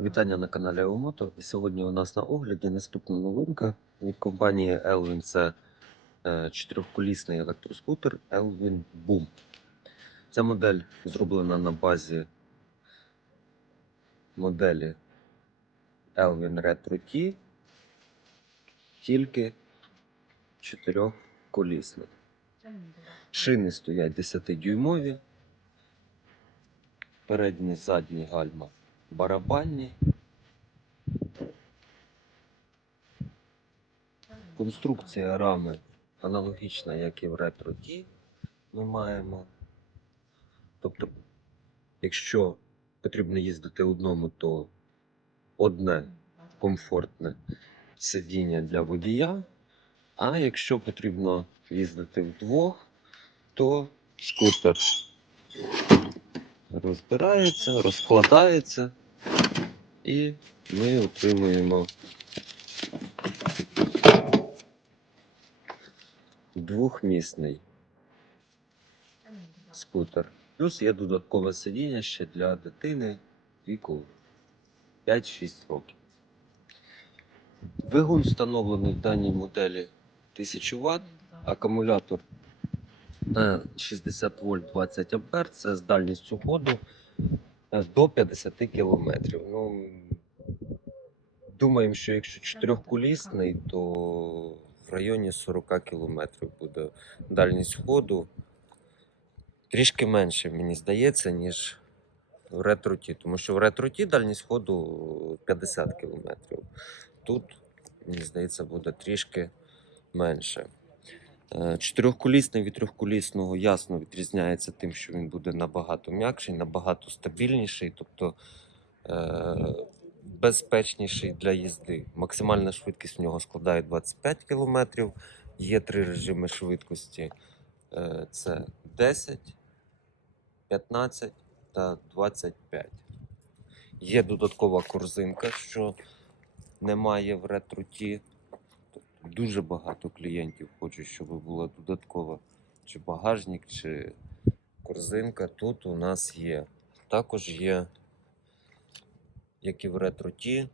Вітання на каналі Аумото. І сьогодні у нас на огляді наступна новинка від компанії Elvin. Це е, чотирьохколісний електроскутер Elvin Boom. Ця модель зроблена на базі моделі Elvin Retro T, тільки чотирьохколісний. Шини стоять 10-дюймові, передні задні гальма барабанні. Конструкція рами аналогічна, як і в Retro T ми маємо. Тобто, якщо потрібно їздити одному, то одне комфортне сидіння для водія. А якщо потрібно їздити вдвох, то скутер розбирається, розкладається, і ми отримуємо двохмісний скутер. Плюс є додаткове сидіння ще для дитини віку 5-6 років. Двигун встановлений в даній моделі 1000 Вт, акумулятор на 60 вольт 20 ампер. Це з дальністю ходу е, до 50 км. Ну, думаємо, що якщо чотирьохколісний, то в районі 40 км буде дальність ходу. Трішки менше, мені здається, ніж в ретроті, тому що в ретроті дальність ходу 50 км. Тут, мені здається, буде трішки менше. Е, Чотирьохколісний від трьохколісного ясно відрізняється тим, що він буде набагато м'якший, набагато стабільніший, тобто е, безпечніший для їзди. Максимальна швидкість в нього складає 25 км. Є три режими швидкості: Е, це 10, 15 та 25. Є додаткова корзинка, що немає в ретроті. Дуже багато клієнтів хочуть, щоб була додаткова чи багажник, чи корзинка. Тут у нас є. Також є, як і в ретроті,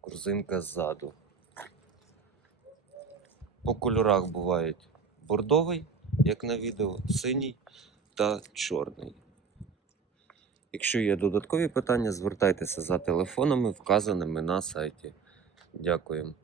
корзинка ззаду. По кольорах бувають бордовий, як на відео, синій та чорний. Якщо є додаткові питання, звертайтеся за телефонами, вказаними на сайті. Дякуємо.